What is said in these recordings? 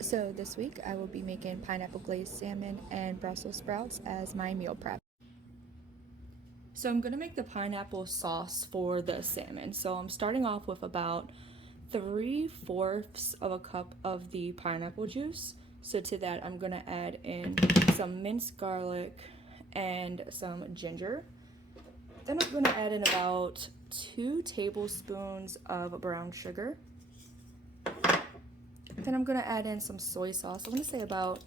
So this week I will be making pineapple glazed salmon and Brussels sprouts as my meal prep. So I'm gonna make the pineapple sauce for the salmon. So I'm starting off with about 3/4 of a cup of the pineapple juice. So to that I'm gonna add in some minced garlic and some ginger. Then I'm gonna add in about 2 tablespoons of brown sugar. Then I'm gonna add in some soy sauce. I'm gonna say about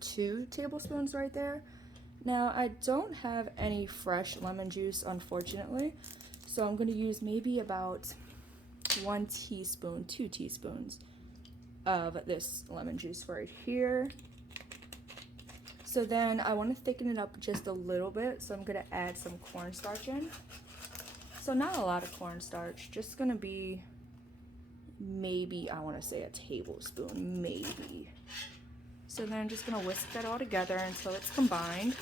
2 tablespoons right there. Now I don't have any fresh lemon juice, unfortunately, so I'm gonna use maybe about 1 teaspoon, 2 teaspoons of this lemon juice right here. So then I want to thicken it up just a little bit, so I'm gonna add some cornstarch in. So not a lot of cornstarch, just gonna be maybe, I want to say a tablespoon, maybe. So then I'm just gonna whisk that all together until it's combined.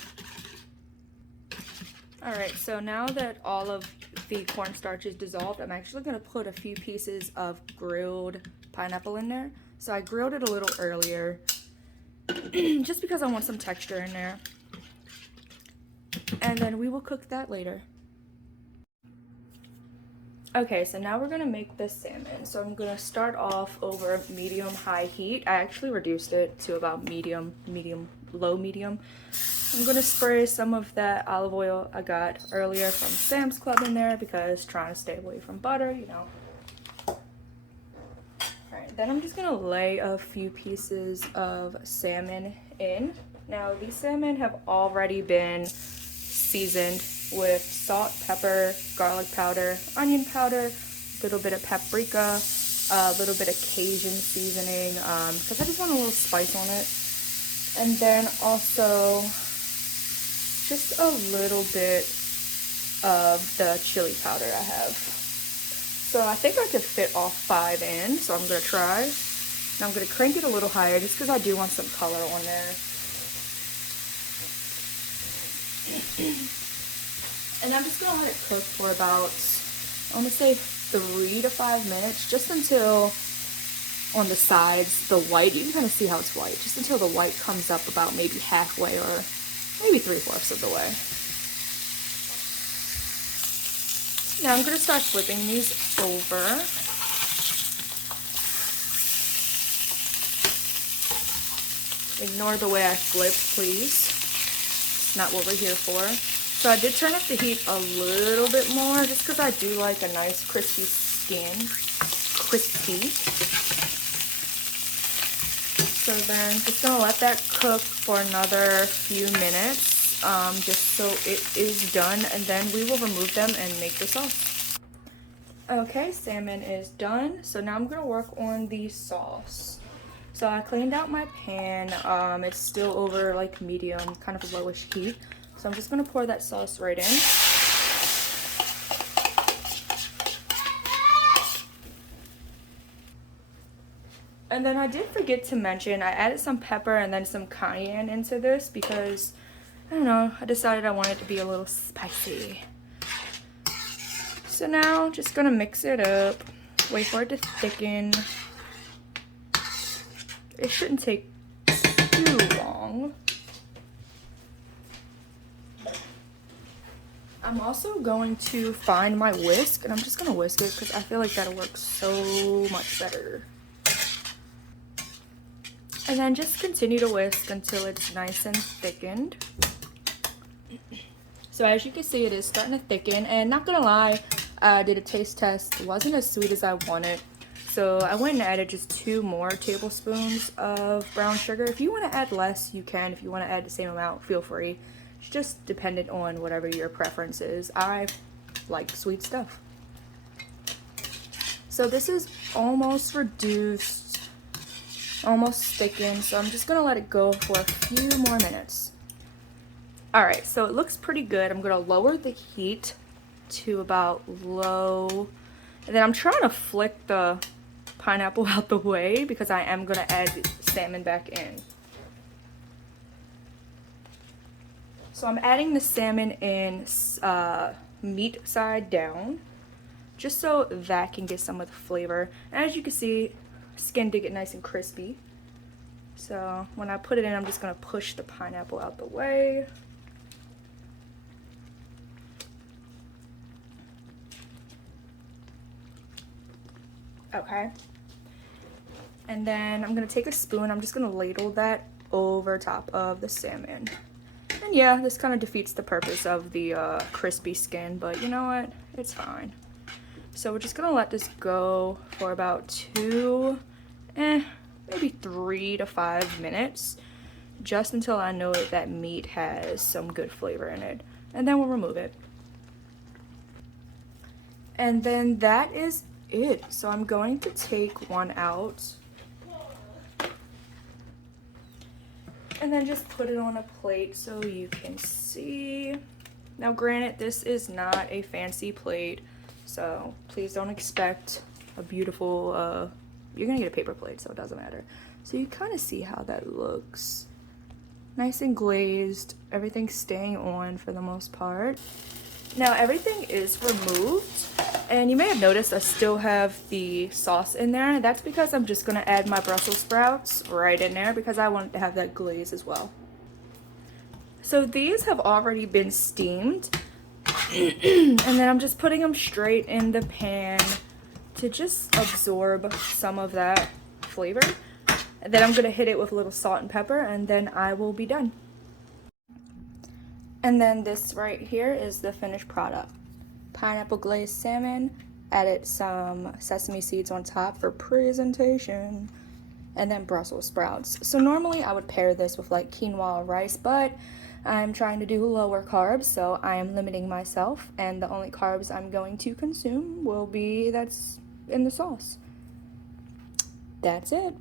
All right, so now that all of the cornstarch is dissolved, I'm actually gonna put a few pieces of grilled pineapple in there. So I grilled it a little earlier, just because I want some texture in there. And then we will cook that later. Okay, so now we're gonna make the salmon. So I'm gonna start off over medium-high heat. I actually reduced it to about medium, low medium. I'm gonna spray some of that olive oil I got earlier from Sam's Club in there because trying to stay away from butter, you know. Alright, then I'm just gonna lay a few pieces of salmon in. Now these salmon have already been seasoned with salt, pepper, garlic powder, onion powder, a little bit of paprika, a little bit of Cajun seasoning, because I just want a little spice on it. And then also just a little bit of the chili powder I have. So I think I could fit all 5 in, so I'm gonna try. And I'm gonna crank it a little higher just because I do want some color on there. And I'm just gonna let it cook for about, I wanna say 3 to 5 minutes, just until on the sides, the white, you can kind of see how it's white, just until the white comes up about maybe halfway or maybe 3/4 of the way. Now I'm gonna start flipping these over. Ignore the way I flip, please. It's not what we're here for. So I did turn up the heat a little bit more just because I do like a nice crispy skin. Crispy. So then just gonna let that cook for another few minutes, just so it is done, and then we will remove them and make the sauce. Okay, salmon is done. So now I'm gonna work on the sauce. So I cleaned out my pan. It's still over like medium, kind of lowish heat. So I'm just gonna pour that sauce right in. And then I did forget to mention, I added some pepper and then some cayenne into this because, I don't know, I decided I wanted it to be a little spicy. So now, just gonna mix it up, wait for it to thicken. It shouldn't take too long. I'm also going to find my whisk, and I'm just gonna whisk it because I feel like that'll work so much better. And then just continue to whisk until it's nice and thickened. So as you can see, it is starting to thicken, and not gonna lie, I did a taste test. It wasn't as sweet as I wanted. So I went and added just 2 more tablespoons of brown sugar. If you want to add less, you can. If you want to add the same amount, feel free. It's just dependent on whatever your preference is. I like sweet stuff. So this is almost reduced, almost thickened. So I'm just going to let it go for a few more minutes. All right, so it looks pretty good. I'm going to lower the heat to about low. And then I'm trying to flick the pineapple out the way because I am going to add the salmon back in. So I'm adding the salmon in meat side down, just so that can get some of the flavor. And as you can see, skin to get nice and crispy. So when I put it in, I'm just gonna push the pineapple out the way. Okay. And then I'm gonna take a spoon, I'm just gonna ladle that over top of the salmon. And yeah, this kind of defeats the purpose of the crispy skin, but you know what? It's fine. So we're just gonna let this go for about maybe 3 to 5 minutes, just until I know that meat has some good flavor in it. And then we'll remove it. And then that is it. So I'm going to take one out. And then just put it on a plate so you can see. Now granted, this is not a fancy plate, so please don't expect a beautiful, you're gonna get a paper plate, so it doesn't matter. So you kind of see how that looks. Nice and glazed, everything's staying on for the most part. Now everything is removed, and you may have noticed I still have the sauce in there. That's because I'm just gonna add my Brussels sprouts right in there because I want to have that glaze as well. So these have already been steamed, and then I'm just putting them straight in the pan to just absorb some of that flavor. And then I'm gonna hit it with a little salt and pepper, and then I will be done. And then this right here is the finished product. Pineapple glazed salmon, added some sesame seeds on top for presentation, and then Brussels sprouts. So normally I would pair this with like quinoa or rice, but I'm trying to do lower carbs, so I am limiting myself, and the only carbs I'm going to consume will be that's in the sauce. That's it.